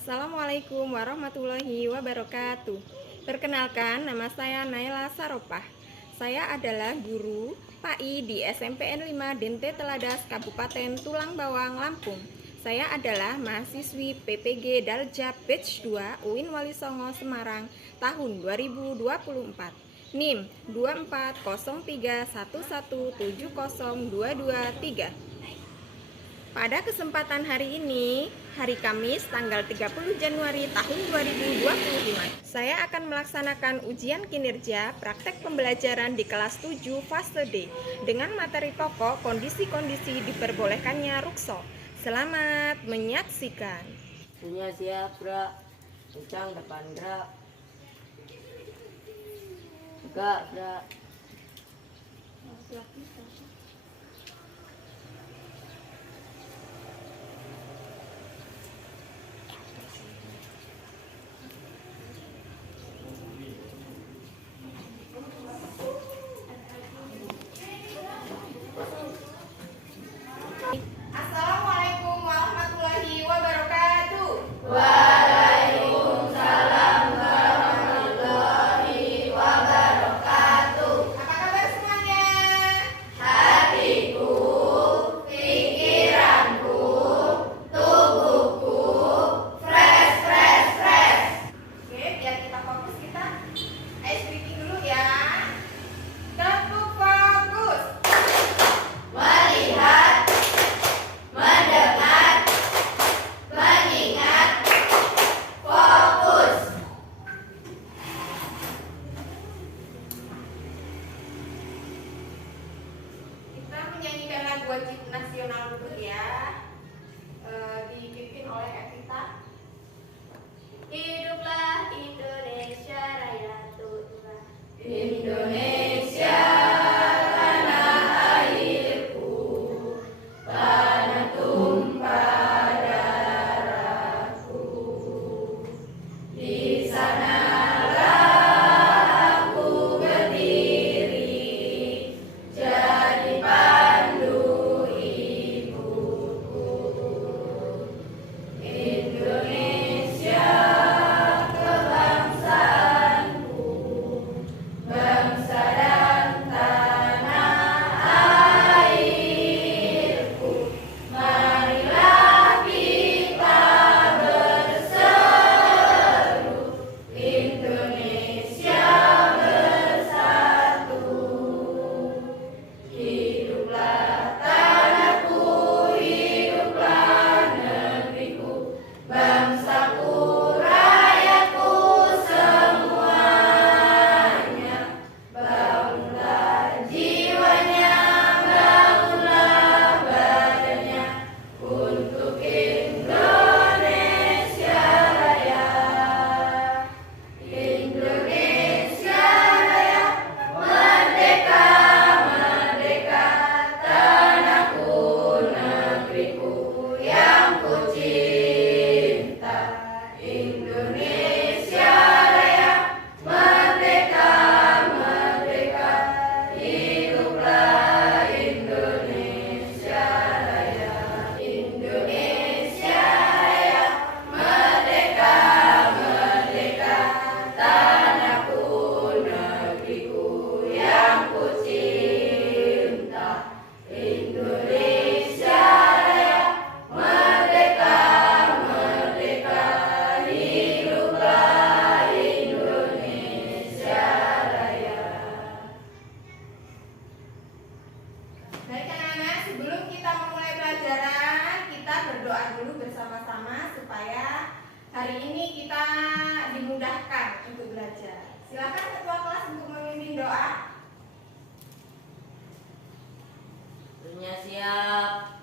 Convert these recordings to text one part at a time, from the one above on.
Assalamualaikum warahmatullahi wabarakatuh. Perkenalkan, nama saya Naila Saropah. Saya adalah guru PAI di SMPN 5 Dente Teladas Kabupaten Tulang Bawang, Lampung. Saya adalah mahasiswi PPG Darjab Batch 2 UIN Wali Songo Semarang tahun 2024. NIM 240311702223. Pada kesempatan hari ini, hari Kamis tanggal 30 Januari tahun 2025, saya akan melaksanakan ujian kinerja praktek pembelajaran di kelas 7 fase D dengan materi pokok kondisi-kondisi diperbolehkannya rukso. Selamat menyaksikan. Punya siap, gerak. Kencang depan, gerak. Tegak, gerak. Assalamualaikum warahmatullahi wabarakatuh. Waalaikumsalam warahmatullahi wabarakatuh. Apa kabar semuanya? Hatiku, pikiranku, tubuhku, fresh. Oke, biar kita fokus, kita ice breathing dulu ya. Tepuk fokus. Melihat, mendengar, mengingat, fokus. Kita menyanyikan lagu wajib nasional dulu ya. Dipimpin oleh Evita. Hiduplah Indonesia Raya Tuhan. Indonesia, tanah airku, tanah tumpah darahku. Di sanalah aku berdiri, jadi pandu ibuku. Indonesia, kebangsaanku, bangsa dan tanah airku. Marilah kita berseru, Indonesia bersatu. Hiduplah tanahku, hiduplah negeriku, bangsaku, rakyatku semuanya. Bangunlah jiwanya, bangunlah badannya, untuk Indonesia Raya. Indonesia Raya, merdeka, merdeka, tanahku, negeriku yang ku cinta. Indonesia Raya, merdeka, merdeka, hiduplah Indonesia Raya. Indonesia Raya, merdeka, merdeka, tanahku, negeriku yang ku cinta. Indonesia Raya, merdeka, merdeka, hiduplah Indonesia Raya. Baik anak-anak, sebelum kita memulai pelajaran, kita berdoa dulu bersama-sama supaya hari ini kita dimudahkan untuk belajar. Silakan ketua kelas untuk memimpin doa. Punya siap,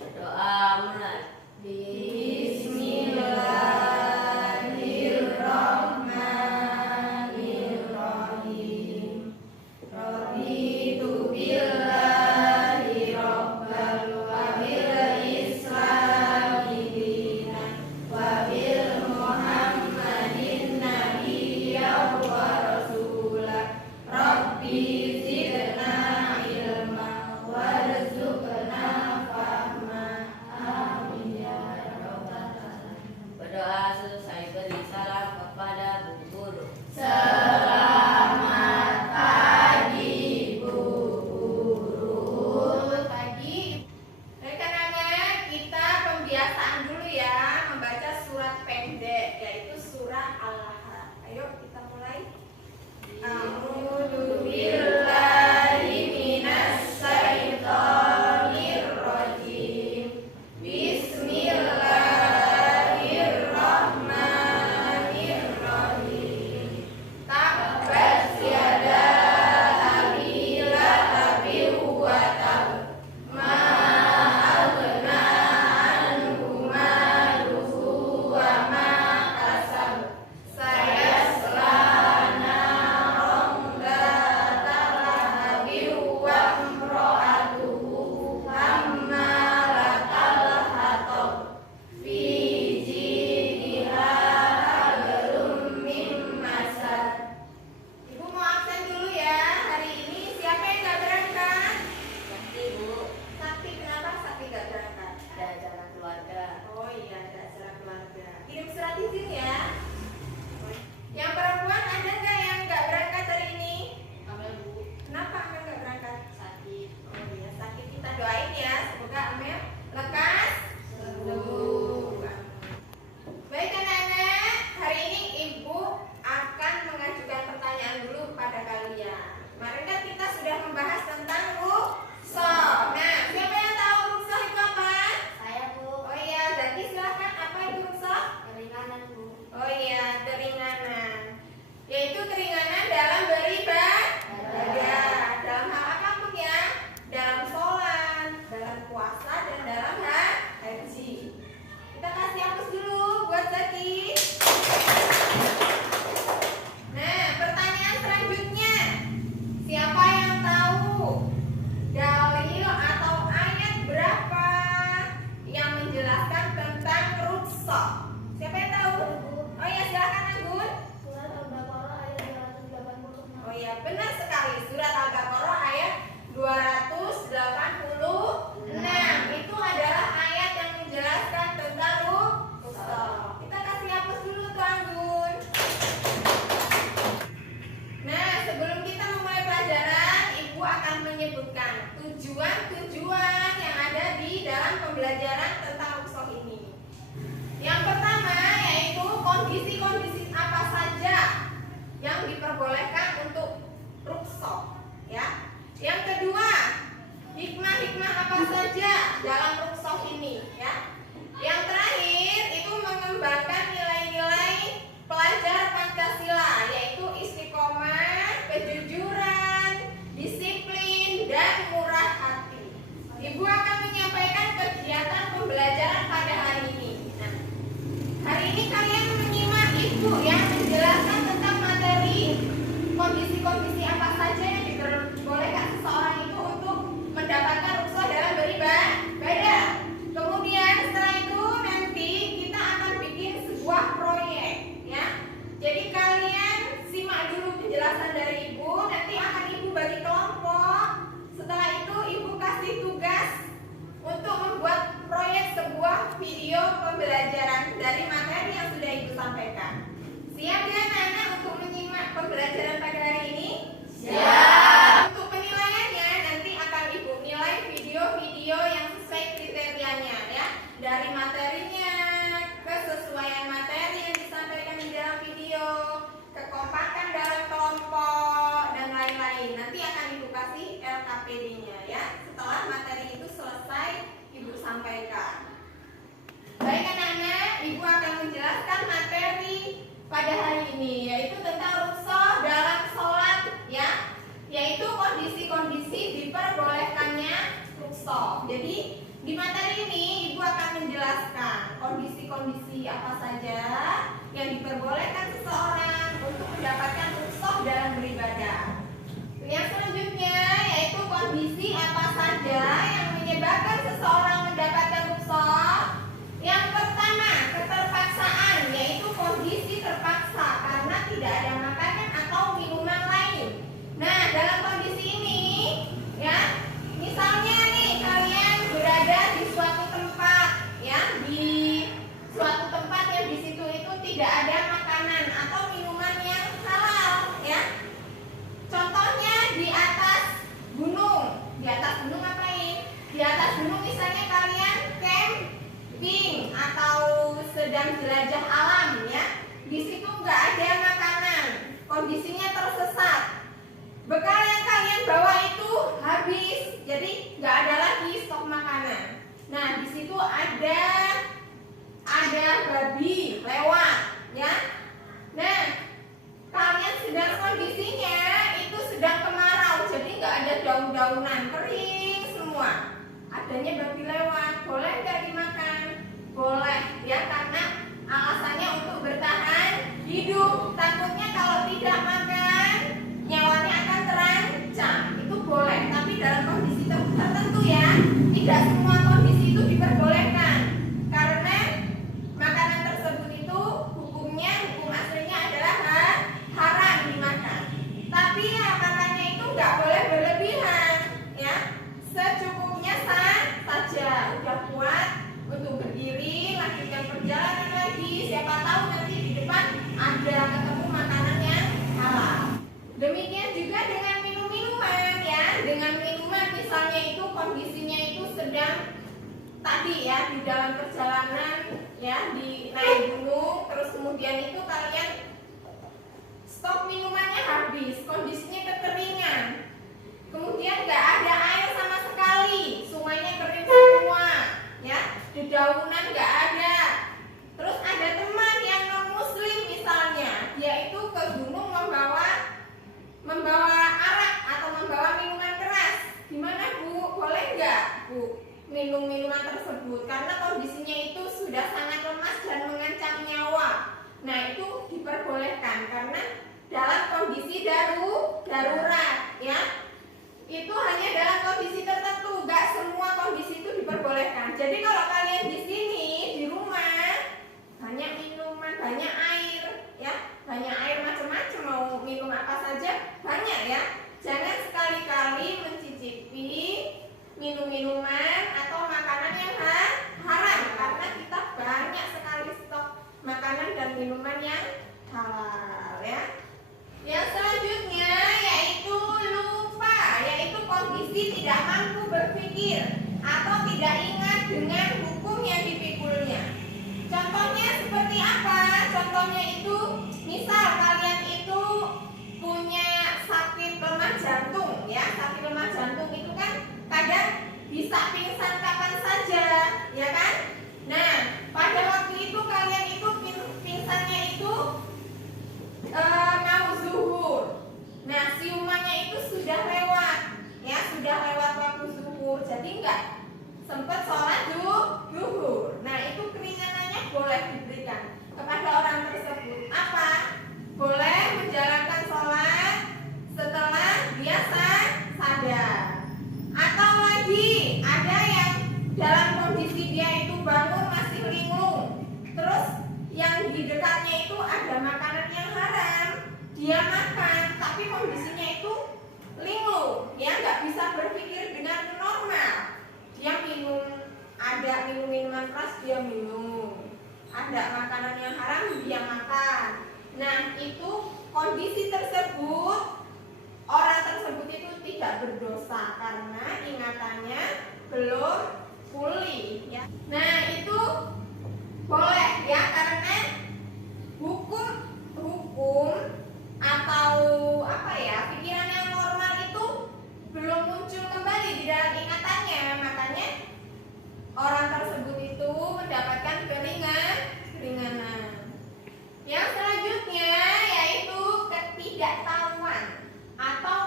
berdoa mulai. Bismillahirrahmanirrahim. Raditu billahi rabbal wa bil islami dinan wa bil muhammadin nabiyyan wa rasulah. Rabbi zidna ilma warzuqna fahma. Amin ya rabbal diperbolehkan untuk rukhsah, ya. Yang kedua, hikmah-hikmah apa saja dalam rukhsah ini, ya. Yang terakhir itu mengembangkan nilai-nilai pelajar Pancasila, yaitu istiqomah, kejujuran, disiplin, dan murah hati. Ibu akan menyampaikan kegiatan pembelajaran pada hari ini. Nah, hari ini kalian menyimak ibu yang menjelaskan tentang materi kondisi-kondisi apa saja yang diperbolehkan seseorang itu untuk mendapatkan rukhsah dalam beribadah. Kemudian setelah itu nanti kita akan bikin sebuah proyek, ya. Jadi kalian simak dulu penjelasan dari ibu, nanti akan ibu bagi kelompok. Setelah itu ibu kasih tugas untuk membuat proyek sebuah video pembelajaran dari materi yang sudah ibu sampaikan. Siap ya anak-anak untuk menyimak pembelajaran pada hari ini? Siap. Untuk penilaiannya nanti akan ibu nilai video-video yang sesuai kriterianya, ya. Dari materinya, kesesuaian materi yang disampaikan di dalam video, kekompakan dalam kelompok, dan lain-lain. Nanti akan ibu kasih LKPD-nya, ya. Setelah materi itu selesai ibu sampaikan. Baik anak-anak, ibu akan menjelaskan materi pada hari ini, yaitu tentang rukhsah dalam sholat, ya, yaitu kondisi-kondisi diperbolehkannya rukhsah. Jadi di materi ini ibu akan menjelaskan kondisi-kondisi apa saja yang diperbolehkan seseorang untuk mendapatkan rukhsah dalam beribadah. Yang selanjutnya yaitu kondisi apa saja yang menyebabkan seseorang mendapatkan rukhsah. Yang pertama, keterpaksaan, yaitu kondisi terpaksa karena tidak ada makanan atau minuman lain. Nah, dalam kondisi ini, ya, misalnya nih kalian berada di suatu tempat, ya, di suatu tempat yang di situ itu tidak ada makanan atau minuman yang halal, ya. Contohnya di atas gunung. Di atas gunung ngapain? Di atas gunung misalnya kalian camping atau sedang jelajah alam, ya. Di situ nggak ada makanan, kondisinya tersesat. Bekal yang kalian bawa itu habis, jadi nggak ada lagi stok makanan. Nah, di situ ada babi lewat, ya. Nah, kalian sedang kondisinya itu sedang kemarau, jadi nggak ada daun-daunan, kering semua. Adanya babi lewat, boleh nggak dimakan? Boleh, ya, karena alasannya untuk bertahan hidup. Takutnya kalau tidak makan nyawanya akan terancam. Itu boleh, tapi dalam kondisi tertentu, ya. Tidak semua kondisi itu diperbolehkan, karena makanan tersebut itu hukum aslinya adalah haram dimakan. Tapi ya, makannya itu nggak boleh berlebihan, ya. Secukupnya saja. Udah kuat untuk berdiri, lanjutkan perjalanan lagi. Siapa tahu nanti di depan ada ketemu makanan yang halal. Demikian juga dengan minum-minuman, ya. Dengan minuman misalnya itu kondisinya itu sedang tadi, ya, di dalam perjalanan, ya, di naik gunung, terus kemudian itu kalian stok minumannya habis, kondisinya kekeringan. Kemudian nggak ada air sama sekali, sungainya kering semua, ya, dedaunan nggak ada. Terus ada teman yang non muslim misalnya, dia itu ke gunung membawa arak atau membawa minuman keras. Gimana Bu? Boleh nggak Bu minum minuman tersebut? Karena kondisinya itu sudah sangat lemas dan mengancam nyawa. Nah, itu diperbolehkan karena dalam kondisi darurat, ya. Itu hanya dalam kondisi tertentu, nggak semua kondisi itu diperbolehkan. Jadi kalau kalian di sini di rumah banyak minuman, banyak air, ya, banyak air macam-macam, mau minum apa saja banyak, ya. Jangan sekali-kali mencicipi minum-minuman atau makanan yang haram, karena kita banyak sekali stok makanan dan minuman yang halal, ya. Yang selanjutnya yaitu lupa, yaitu kondisi tidak mampu berpikir atau tidak ingat dengan hukum yang dipikulnya. Contohnya seperti apa? Contohnya itu misal kalian itu punya ya, sakit lemah jantung itu kan kadang bisa pingsan kapan saja, ya kan? Nah, pada waktu itu kalian itu pingsannya itu mau zuhur. Nah, siumannya itu sudah lewat, ya, sudah lewat waktu zuhur, jadi enggak sempat sholat zuhur. Nah, itu keringanannya boleh diberikan kepada orang tersebut. Apa? Boleh menjalankan sholat setelah dia sadar. Atau lagi ada yang dalam kondisi dia itu bangun masih linglung, terus yang di dekatnya itu ada makanan yang haram, dia makan tapi kondisinya itu linglung, ya nggak bisa berpikir dengan normal. Dia ada minum minuman keras, dia minum, ada makanan yang haram, dia makan. Nah, itu kondisi tersebut, orang tersebut itu tidak berdosa karena ingatannya belum pulih, ya. Nah, itu boleh, ya, karena hukum atau apa ya, pikiran yang normal itu belum muncul kembali di dalam ingatannya, makanya orang tersebut itu mendapatkan keringanan. Yang selanjutnya yaitu ketidaktahuan atau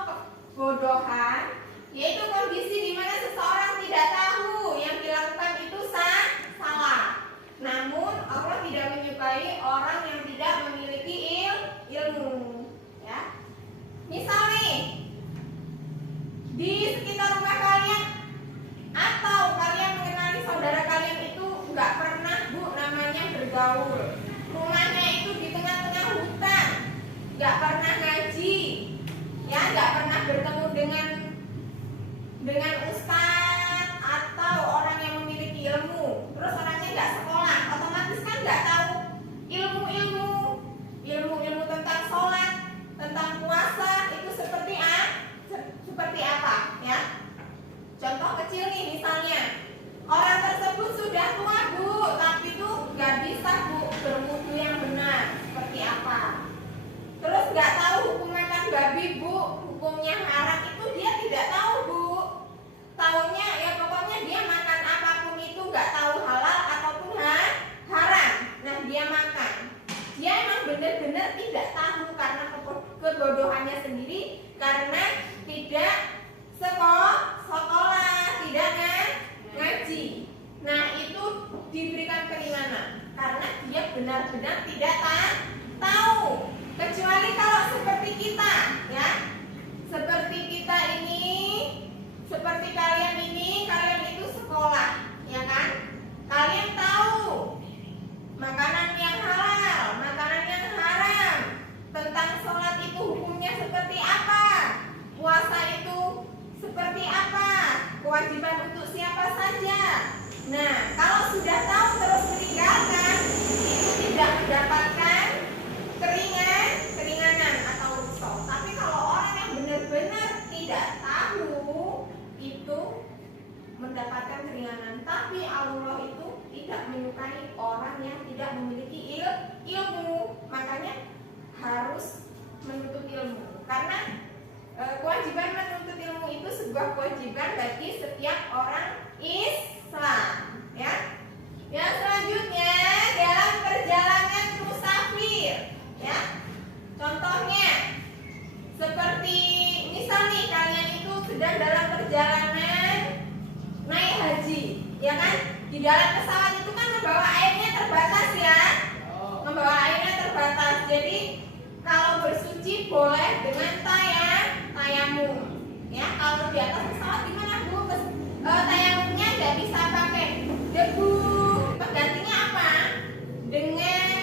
kebodohan, yaitu kondisi di mana seseorang tidak tahu yang dilakukan itu salah. Namun Allah tidak menyukai orang yang tidak memiliki ilmu, ya. Misal nih, di sekitar rumah kalian atau kalian mengenali saudara kalian itu nggak pernah, Bu, namanya bergaul. Rumahnya itu di tengah-tengah hutan, nggak pernah ngaji, ya, nggak pernah bertemu dengan ustadz atau orang yang memiliki ilmu. Terus orangnya nggak sekolah, otomatis kan nggak tahu ilmu tentang sholat, tentang puasa itu seperti apa, ya. Contoh kecil nih, misalnya orang tersebut sudah tua, Bu, tapi itu nggak bisa, Bu, berwudu yang benar seperti apa. Terus nggak tahu hukum makan babi, Bu, hukumnya haram itu dia tidak tahu, Bu. Taunya ya pokoknya dia makan apapun itu nggak tahu halal ataupun haram. Nah, dia makan. Dia emang benar-benar tidak tahu karena kebodohannya sendiri, karena tidak sekolah, tidak ngaji. Nah, itu diberikan keringanan karena dia benar-benar tidak tahu. Kecuali kalau seperti kita, ya, seperti kita ini, seperti kalian ini, kalian itu sekolah, ya kan? Kalian tahu makanan yang halal, makanan yang haram, tentang sholat itu hukumnya seperti apa, puasa itu seperti apa, kewajiban untuk siapa saja. Nah, kalau sudah tahu terus meninggalkan, itu tidak mendapatkan keringanan atau rukhsah. Tapi kalau orang yang benar-benar tidak tahu, itu mendapatkan keringanan. Tapi Allah itu tidak menyukai orang yang tidak memiliki ilmu, makanya harus menuntut ilmu. Karena kewajiban menuntut ilmu itu sebuah kewajiban bagi setiap orang Islam, ya. Yang selanjutnya dalam perjalanan musafir, ya. Contohnya seperti misal nih, kalian itu sedang dalam perjalanan naik haji, ya kan? Di dalam pesawat itu kan membawa airnya terbatas, ya. Membawa airnya terbatas. Jadi kalau bersuci boleh dengan tayamum, ya. Kalau di atas pesawat gimana, Bu? Tayamumnya nggak bisa pakai debu. Penggantinya apa? Dengan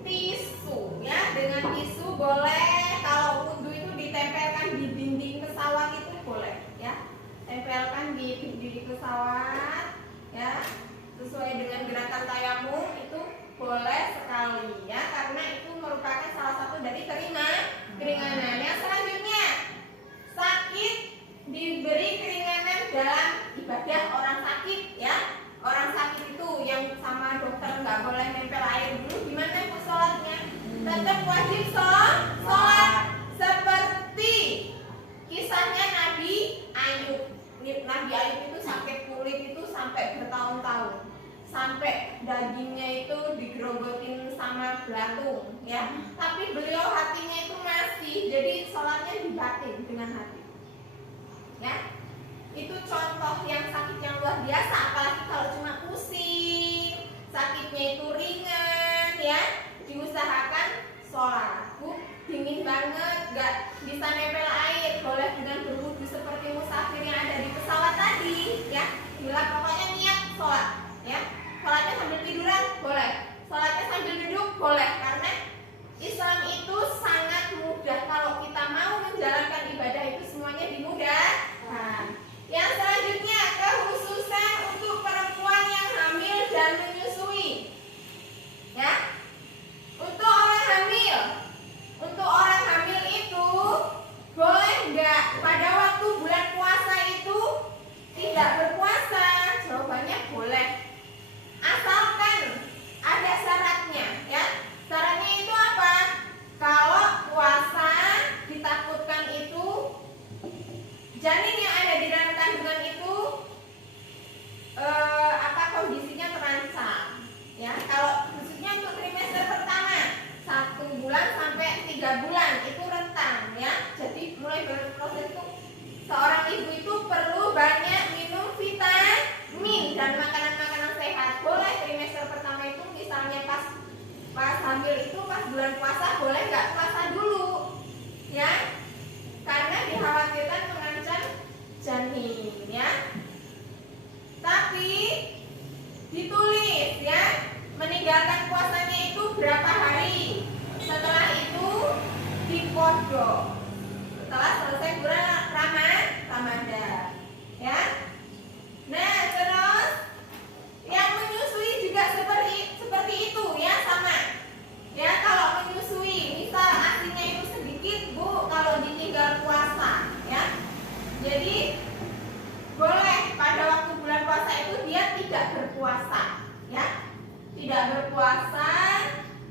tisu, ya. Dengan tisu boleh. Kalau wudu itu ditempelkan di dinding pesawat itu boleh, ya. Tempelkan di pesawat, ya, sesuai dengan gerakan tayamum itu boleh sekali, ya, karena itu merupakan salah satu dari keringanan. Yang selanjutnya, sakit diberi keringanan dalam ibadah tahu sampai dagingnya itu digerogotin sama belatung ya, tapi beliau hatinya itu masih, jadi sholatnya dibatin dengan hati ya. Itu contoh yang sakit yang luar biasa, apalagi kalau cuma pusing, sakitnya itu ringan ya, diusahakan sholat. Bu, dingin banget, gak bisa nempel air, boleh dengan berwudu seperti musafir yang ada di pesawat tadi ya. Bila pokoknya niat sholat ya. Sholatnya sambil tiduran boleh, sholatnya sambil duduk boleh, karena Islam itu sangat mudah. Kalau kita mau menjalankan ibadah itu semuanya dimudahkan. Yang selanjutnya, kekhususan untuk perempuan yang hamil dan menyusui ya. Untuk orang hamil itu boleh nggak pada waktu bulan puasa itu tidak berpuasa? Jawabannya boleh, asalkan ada syaratnya ya. Syaratnya itu apa? Kalau puasa ditakutkan itu janin yang ada di dalam kandungan itu kondisinya terancam ya. Kalau khususnya untuk trimester pertama 1 bulan sampai 3 bulan itu rentan ya. Jadi mulai berproses itu seorang ibu itu perlu banyak minum vitamin dan makanan-makanan sehat. Boleh trimester pertama itu misalnya pas hamil itu pas bulan puasa boleh nggak puasa dulu ya, karena dikhawatirkan mengancam janin ya. Tapi ditulis ya, meninggalkan puasanya itu berapa hari, setelah itu dipodok setelah selesai bulan Ramadan ya. Nah terus yang menyusui juga seperti itu ya, sama ya. Kalau menyusui misal asinya itu sedikit Bu, kalau ditinggal puasa ya, jadi boleh pada waktu bulan puasa itu dia tidak berpuasa ya, tidak berpuasa,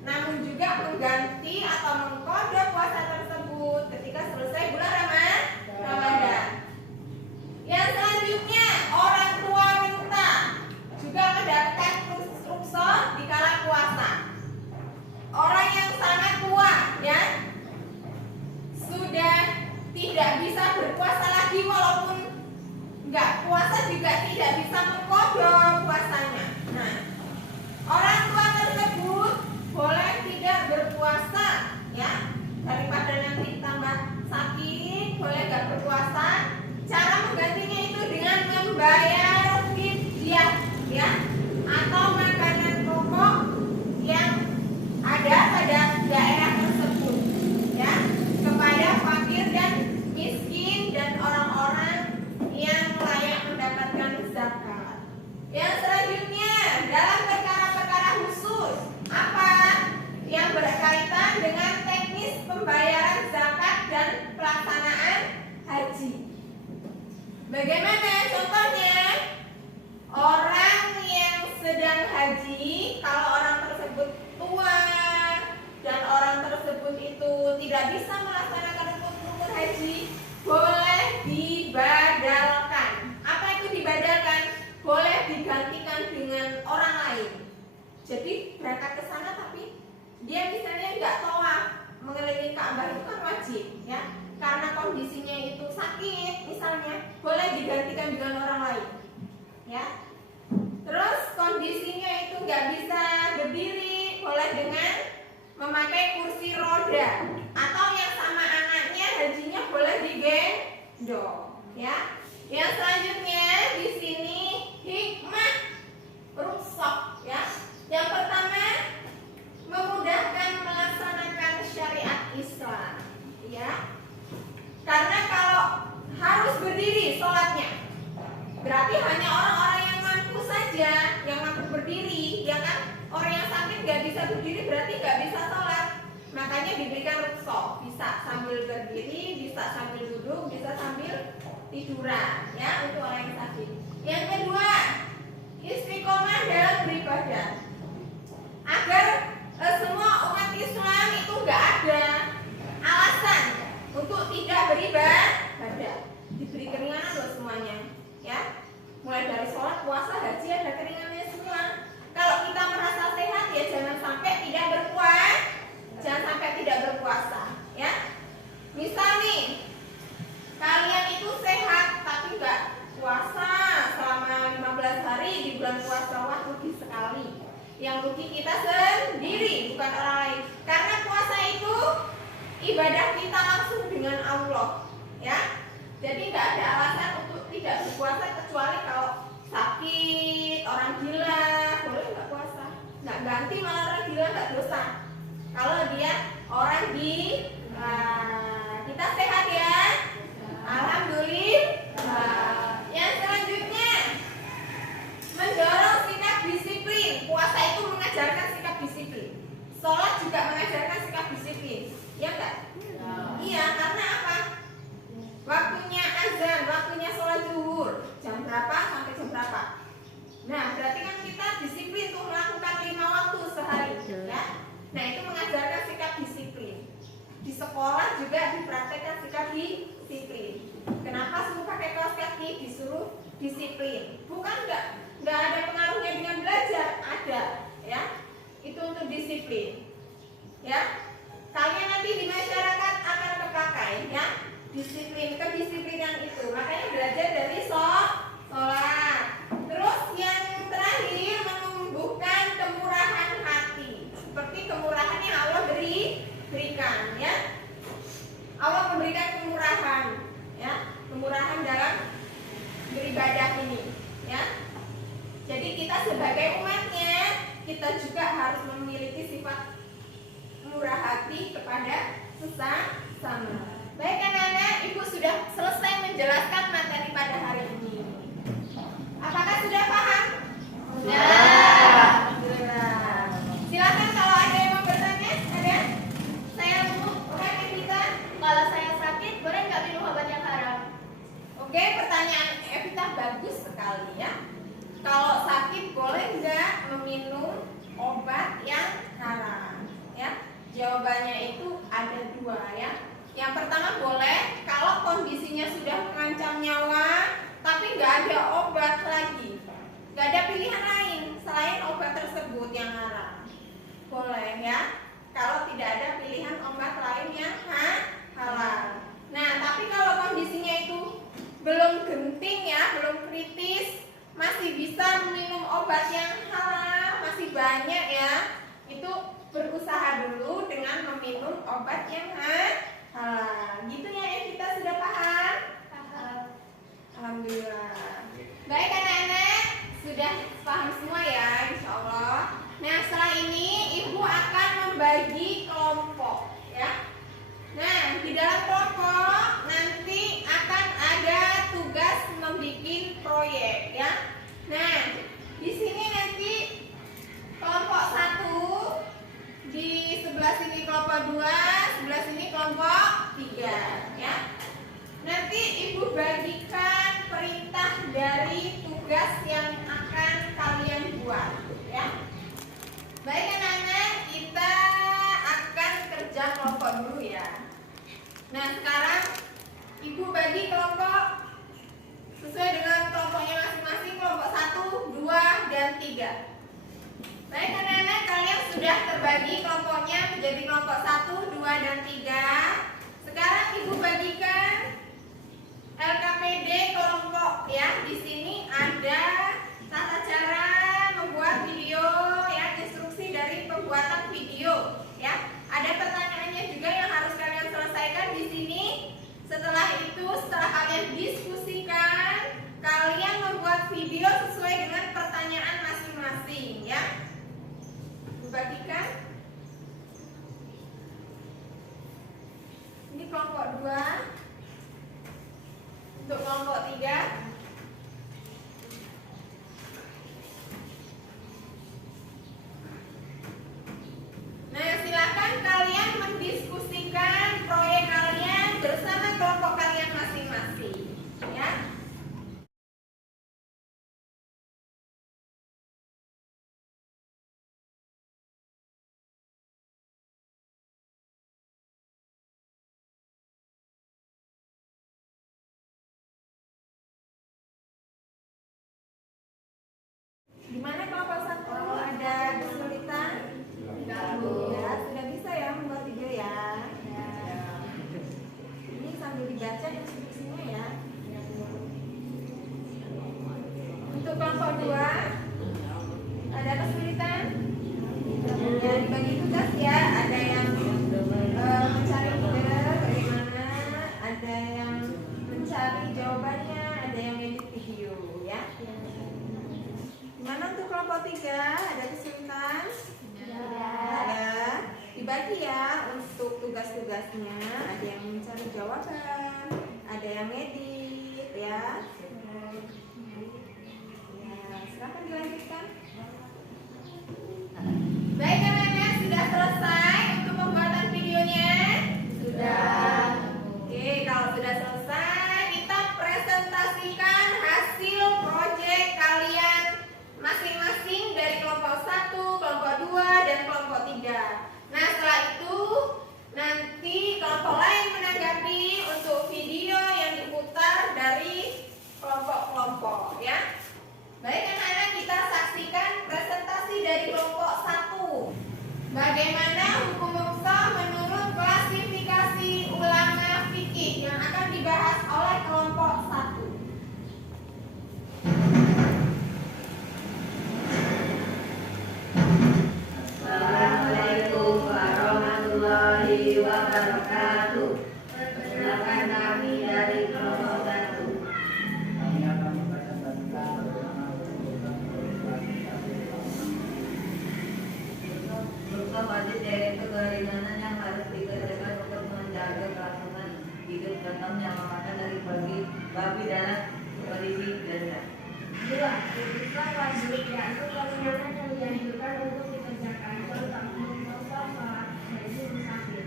namun juga mengganti atau mengkodok puasa tersebut ketika selesai bulan Ramadan. Yang selanjutnya, orang tua renta juga mendapatkan rukso di kala puasa. Orang yang sangat tua ya, sudah tidak bisa berpuasa lagi, walaupun nggak puasa juga tidak bisa mengkodok puasanya. Nah, orang tua tersebut boleh tidak berpuasa ya, daripada nanti tambah sakit, boleh nggak berpuasa. Cara menggantinya itu dengan membayar fidyah ya, atau makanan pokok yang ada pada daerah tersebut ya, kepada fakir dan miskin dan orang-orang yang layak mendapatkan zakat. Yang selanjutnya, dalam perkara-perkara khusus apa yang berkaitan dengan teknis pembayaran zakat dan pelaksanaan haji. Bagaimana contohnya? Orang yang sedang haji, kalau orang tersebut tua dan orang tersebut itu tidak bisa melaksanakan rukun haji, boleh dibadalkan. Apa itu dibadalkan? Boleh digantikan dengan orang lain. Jadi berangkat ke sana tapi dia misalnya nggak tawaf mengelilingi Ka'bah, itu kan wajib ya. Karena kondisinya itu sakit misalnya, boleh digantikan dengan orang lain ya. Terus kondisinya itu nggak bisa berdiri, boleh dengan memakai kursi roda, atau yang sama anaknya hajinya boleh digendong ya. Yang selanjutnya di sini hikmah rukhsah ya. Yang pertama, memudahkan melaksanakan syariat Islam ya. Karena kalau harus berdiri sholatnya, berarti hanya orang-orang yang mampu saja yang mampu berdiri ya kan. Orang yang sakit nggak bisa berdiri berarti nggak bisa sholat. Makanya diberikan rukhsah, bisa sambil berdiri, bisa sambil duduk, bisa sambil tiduran ya, untuk orang yang sakit. Yang kedua, istiqomah dalam beribadah, agar semua umat Islam itu nggak ada alasan untuk tidak beribadah. Diberi keringanan loh semuanya ya, mulai dari sholat, puasa, haji ada keringanannya bulan puasa, wah rugi sekali. Yang rugi kita sendiri, bukan orang lain. Karena puasa itu ibadah kita langsung dengan Allah, ya. Jadi nggak ada alasan untuk tidak berpuasa kecuali kalau sakit, orang gila, boleh nggak puasa. Nggak ganti malah orang gila nggak dosa. Kalau dia orang gila, kita sehat ya. Alhamdulillah. Yang selanjutnya, mendorong sikap disiplin. Puasa itu mengajarkan sikap disiplin. Sholat juga mengajarkan sikap disiplin. Ya enggak? Iya, karena apa? Waktunya azan, waktunya sholat zuhur, jam berapa sampai jam berapa? Nah, berarti kan kita disiplin tuh melakukan 5 waktu sehari, ya. Nah, itu mengajarkan sikap disiplin. Di sekolah juga dipraktekkan sikap disiplin. Kenapa suruh pakai kaos kaki? Disuruh disiplin. Bukan nggak ada pengaruhnya dengan belajar, ada, ya. Itu untuk disiplin, ya. Kalian nanti di masyarakat akan kepakai, ya. Disiplin, kedisiplinan itu. Makanya belajar dari sholat. Terus yang terakhir, menumbuhkan kemurahan hati. Seperti kemurahan yang Allah berikan, ya. Allah memberikan kemurahan, ya. Kemurahan dalam beribadah ini, ya. Jadi kita sebagai umatnya, kita juga harus memiliki sifat murah hati kepada sesama. Baik anak-anak, Ibu sudah selesai menjelaskan materi pada hari ini. Apakah sudah paham? Sudah. Alhamdulillah. Silakan kalau ada yang mau bertanya, ada? Saya Bu, oke Evita. Kalau saya sakit, boleh nggak minum obat yang haram? Oke, pertanyaan Evita bagus sekali ya. Kalau sakit boleh nggak meminum obat yang haram? Ya, jawabannya itu ada 2 ya. Yang pertama boleh kalau kondisinya sudah mengancam nyawa, tapi nggak ada obat lagi, nggak ada pilihan lain selain obat tersebut yang haram. Boleh ya, kalau tidak ada pilihan obat lain yang halal. Nah, tapi kalau kondisinya itu belum genting ya, belum kritis, masih bisa minum obat yang halal, masih banyak ya, itu berusaha dulu dengan meminum obat yang halal. Gitu ya, kita sudah paham? Paham. Alhamdulillah. Baik anak-anak, sudah paham semua ya, insya Allah. Nah, setelah ini Ibu akan membagi kelompok ya. Nah, di dalam kelompok nanti akan ada tugas membuat proyek ya. Nah, di sini nanti kelompok 1, di sebelah sini kelompok 2, sebelah sini kelompok 3 ya. Nanti Ibu bagikan perintah dari tugas yang akan kalian buat ya. Baik anak-anak, kita akan kerja kelompok dulu ya. Nah, sekarang Ibu bagi kelompok sesuai dengan kelompoknya masing-masing, kelompok 1, 2, dan 3. Baik anak-anak, kalian sudah terbagi kelompoknya menjadi kelompok 1, 2, dan 3. Sekarang Ibu bagikan LKPD kelompok ya. Di sini ada tata cara membuat video ya, instruksi dari pembuatan video ya. Ada pertanyaannya juga yang harus kalian selesaikan di sini. Setelah itu, setelah kalian diskusikan, kalian membuat video sesuai dengan pertanyaan masing-masing ya. Bagikan. Ini kelompok 2. Untuk kelompok 3. Nah, silakan kalian mendiskusikan proyek kalian bersama kelompok kalian masing-masing ya. Gimana kelompok 1? Ada kesulitan? Ya, sudah bisa ya membuat video ya. Ini sambil dibaca instruksinya ya. Untuk kelompok 2 tugas ya. Ada yang mencari ide bagaimana, ada yang mencari jawabannya, ada yang edit video ya. Gimana untuk kelompok 3? Ada kesulitan? Ada. Dibagi ya untuk tugas-tugasnya. Ada yang mencari jawaban, ada yang edit ya. Silakan dilanjutkan. Baik anak-anak, sudah selesai untuk pembuatan videonya? Sudah. Oke, kalau sudah selesai, kita presentasikan hasil proyek kalian masing-masing dari kelompok 1, kelompok 2, dan kelompok 3. Nah, setelah itu nanti kelompok lain menanggapi untuk video yang diputar dari kelompok-kelompok ya. Baik anak-anak, kita saksikan presentasi dari kelompok 1. Bagaimana hukum bangsa menurut klasifikasi ulama fikih yang akan dibahas oleh kelompok 1. Assalamualaikum warahmatullahi wabarakatuh. Perkenalkan kami dari kelompok 1. Kami akan mempresentasikan Hukum wajib yaitu keringanan yang harus dikerjakan untuk menjaga kelangsungan hidup tetap yang memakan dari babi dalam kondisi darurat. 2. Putusan wajib yaitu keringanan yang dianjurkan untuk dikerjakan tentang puasa salat yaitu musafir.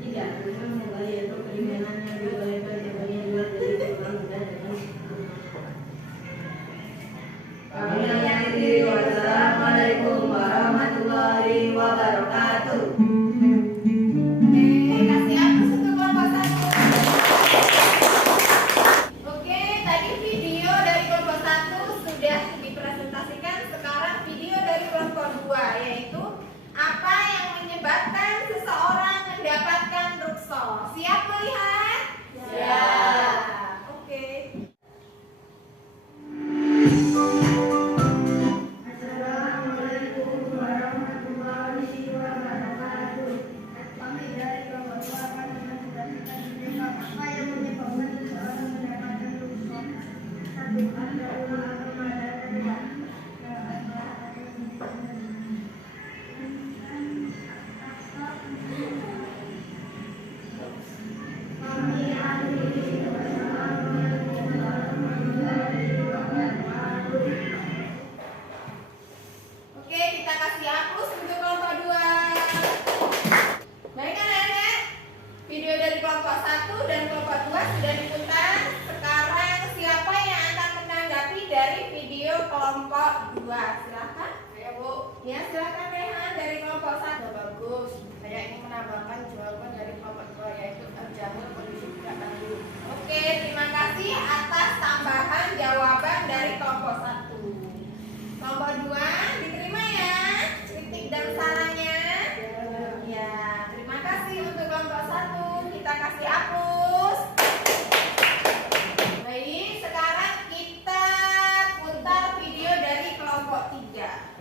3. Hukum mubah yaitu keringanan yang dibolehkan sebagai luar dari kurang dan dengan kami akhiri. Wassalamualaikum warahmatullahi wabarakatuh. Oke, kasih aplaus untuk kelompok 1. Oke, tadi video dari kelompok 1 sudah dipresentasikan. Sekarang video dari kelompok 2, yaitu apa yang menyebabkan seseorang mendapatkan rukso. Siap melihat? Siap. Oke. Assalamualaikum warahmatullahi wabarakatuh. Kami dari kelompok 2 akan mempresentasikan tentang apa yang menyebabkan seseorang mendapatkan rukso. 1. Ada ulama agama dan 2. Kami akhiri. Wassalamualaikum warahmatullahi wabarakatuh. Oke, kita kasih aplaus untuk kelompok 2. Baik anak-anak, video dari kelompok 1 dan kelompok 2 sudah diputar. Sekarang siapa yang akan menanggapi dari video kelompok 2? Silakan. Ayo Bu. Ya, silakan Rehan dari kelompok 1. Bagus. Saya ingin menambahkan jawaban dari kelompok 2 yaitu terjamin kondisi tidak lanjut. Oke, terima kasih atas tambahan jawaban dari kelompok 1. Kelompok 2 diterima ya kritik dan sarannya. Ya, terima kasih untuk kelompok 1. Kita kasih aplaus. Baik, sekarang kita putar video dari kelompok 3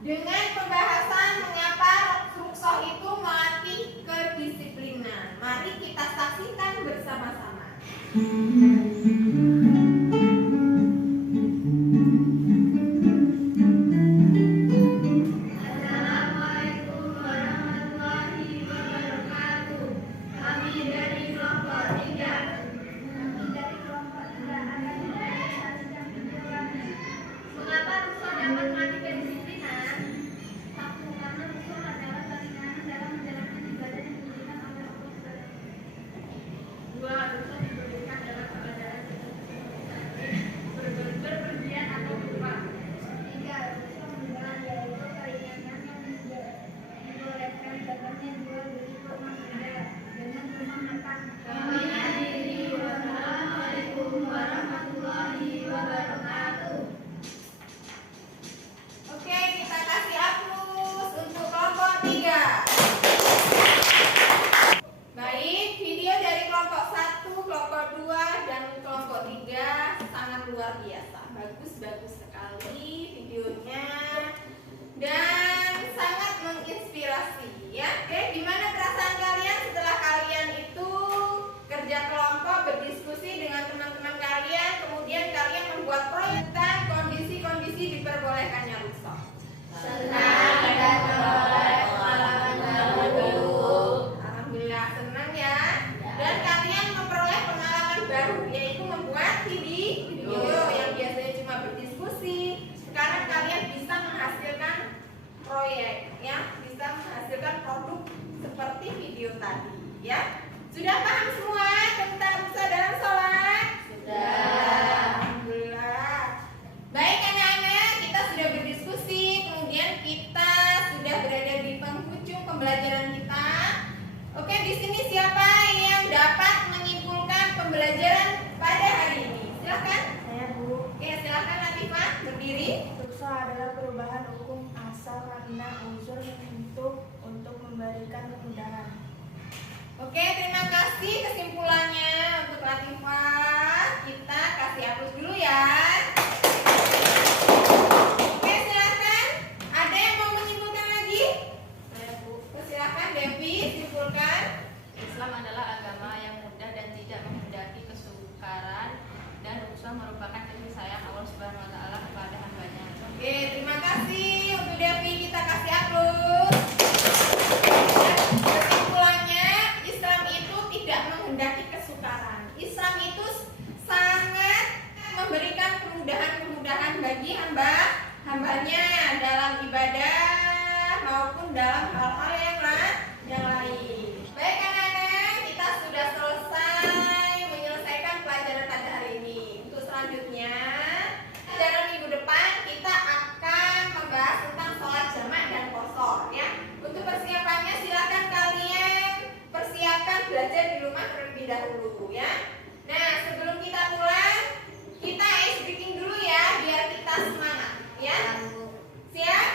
dengan pembahasan mengapa rukso itu melatih kedisiplinan. Mari kita saksikan proyek yang bisa menghasilkan produk seperti video tadi, ya. Sudah paham semua tentang rusa dalam sholat? Sudah. Alhamdulillah. Baik anak-anak, kita sudah berdiskusi, kemudian kita sudah berada di penghujung pembelajaran kita. Oke, di sini siapa yang dapat menyimpulkan pembelajaran pada hari ini? Silakan. Saya Bu. Oke, silakan Latifah berdiri. Rusa adalah perubahan hukum asal karena unsur untuk memberikan kemudahan. Oke, terima kasih kesimpulannya untuk Latifah. Kita kasih hapus dulu ya. Oke, silakan. Ada yang mau menyimpulkan lagi? Saya Bu, Silakan Devi, simpulkan. Islam adalah agama yang mudah dan tidak menghendaki kesukaran, dan rusa merupakan kasih sayang Allah Subhanahu wa taala kepada hambanya. Oke, terima kasih untuk Devi, kita kasih hapus. Kesimpulannya, Islam itu tidak menghendaki kesukaran. Islam itu sangat memberikan kemudahan-kemudahan bagi hambanya dalam ibadah maupun dalam hal-hal yang lain. Baik anak-anak, kita sudah selesai menyelesaikan pelajaran pada hari ini. Untuk selanjutnya, dalam minggu depan kita akan membahas tentang sholat jamak dan qashar, ya. Untuk persiapannya silakan kalian persiapkan belajar di rumah terlebih dahulu, ya. Nah, sebelum kita pulang, kita ice breaking dulu ya biar kita semangat, ya. Siap?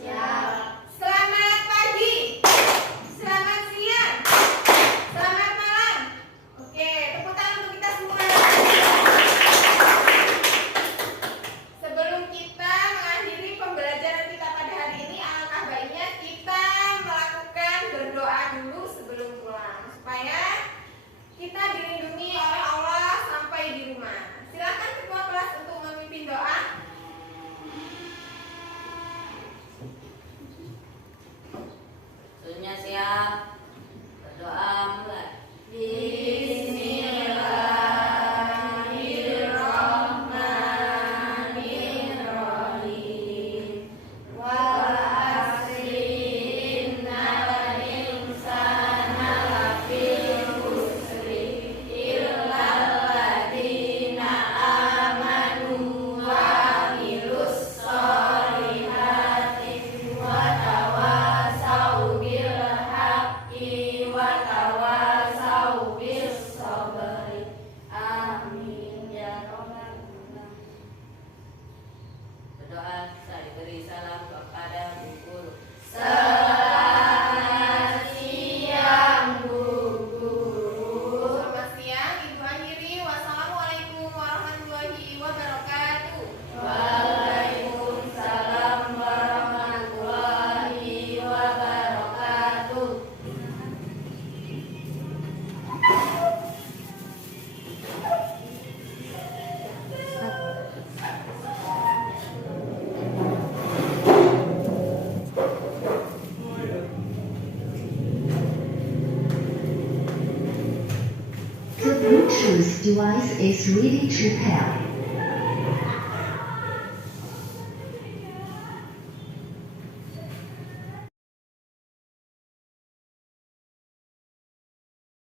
Siap. Selamat pagi. Selamat siang. Selamat malam. Oke, tepuk tangan untuk kita semua. Sebelum kita mengakhiri pembelajaran kita pada hari ini, alangkah baiknya kita melakukan berdoa dulu sebelum pulang supaya kita dilindungi oleh Allah sampai di rumah. Silakan ketua kelas untuk memimpin doa. Semuanya siap. Berdoa mulai. Bismillahirrahmanirrahim. Wal asri innal insana lafil khusri illal ladzina amanu wa amilus sholihati wa tawasau bil haqqi wa tawasau bis sabri. Amin ya rabbal alamin. Berdoa saya diberi salam kepada Bu Guru. Selamat siang Bu Guru. Selamat siang, Ibu akhiri. Wassalamualaikum warahmatullahi wabarakatuh. Waalaikumsalam warahmatullahi wabarakatuh. The Bluetooth device is ready to pair.